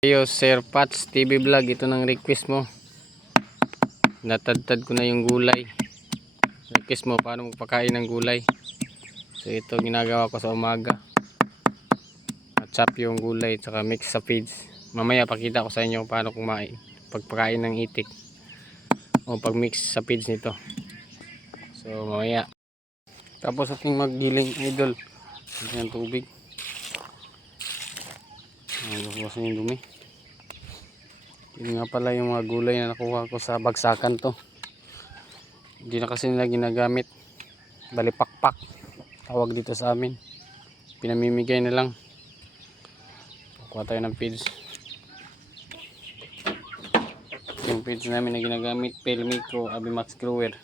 Yo, Sir Pats TV Vlog, ito ng request mo. Natadtad ko na yung gulay. Request mo paano magpakain ng gulay. So ito ginagawa ko sa umaga. Chop yung gulay at mix sa feeds. Mamaya pakita ko sa inyo paano kumain pagpakain ng itik o pag mix sa feeds nito. So mamaya. Tapos ating maggiling idol. Ng tubig. Bukasan yung dumi. Yun nga pala yung mga gulay na nakuha ko sa bagsakan to. Hindi na kasi nila ginagamit. Balipakpak tawag dito sa amin. Pinamimigay na lang. Kuha tayo ng feeds. Yung feeds namin na ginagamit, Pelmico Abimax Grower.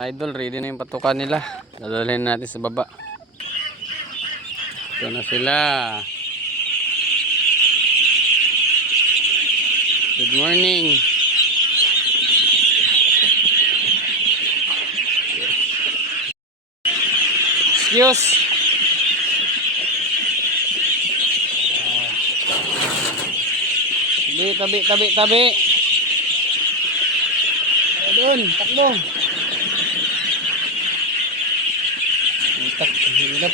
Idol, ready na yung patukan nila. Dadalhin natin sa baba. Ito na sila. Good morning. Excuse. Tabi. Doon, takbo. Hirap.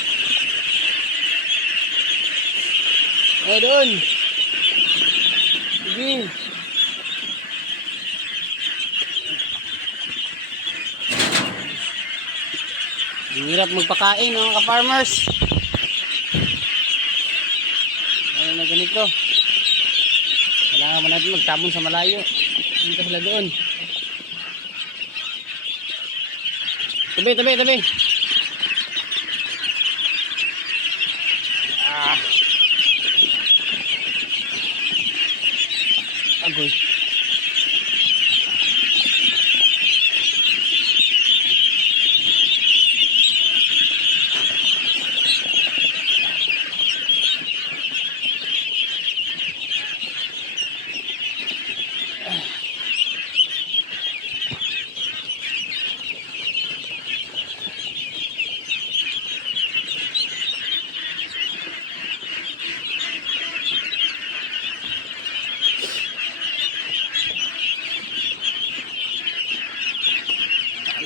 Doon. Sige. Hirap magpakain mga ka-farmers. Ano na ganito. Kailangan mo natin magtabon sa malayo. Dito sila doon. Tabi. Agoy.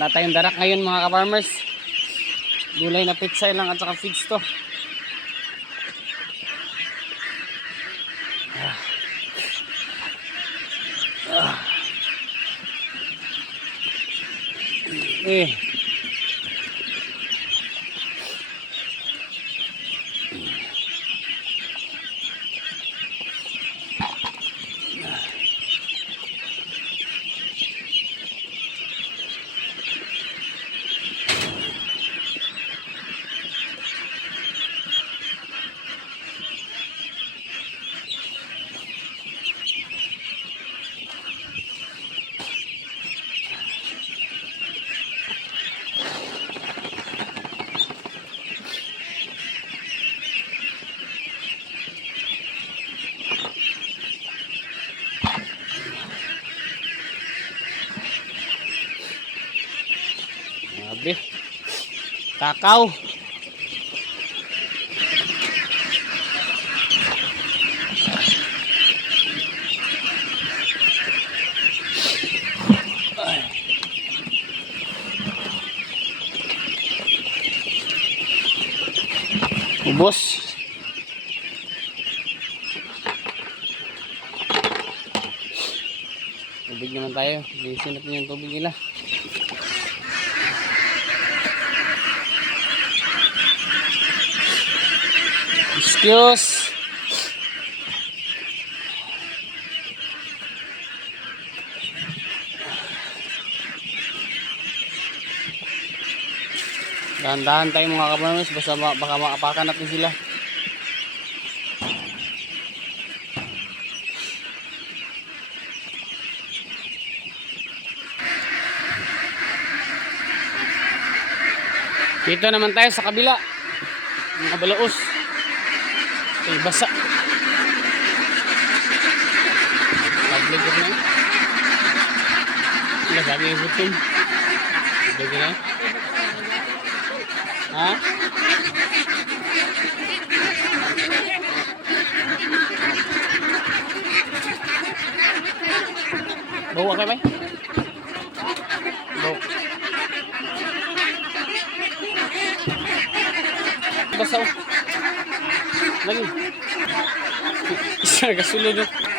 Wala tayong darak ngayon mga ka-farmers. Gulay na pitsay lang at saka feeds to. Grabe. Takaw. Ubos. Tubig naman tayo. Linisin natin yung tubig nila. Excuse. Dahan-dahan tayo mga kabarangay, basta baka maapakan natin sila. Dito naman tayo sa kabila. Mga balaos. Ay, basa. Pag-legal na yun. Wala sabi yung gutom. Legal na yun. Ha? Bawa kayo, may? Bawa. Basa, oh. Lagi. Isa, kasulod, oh.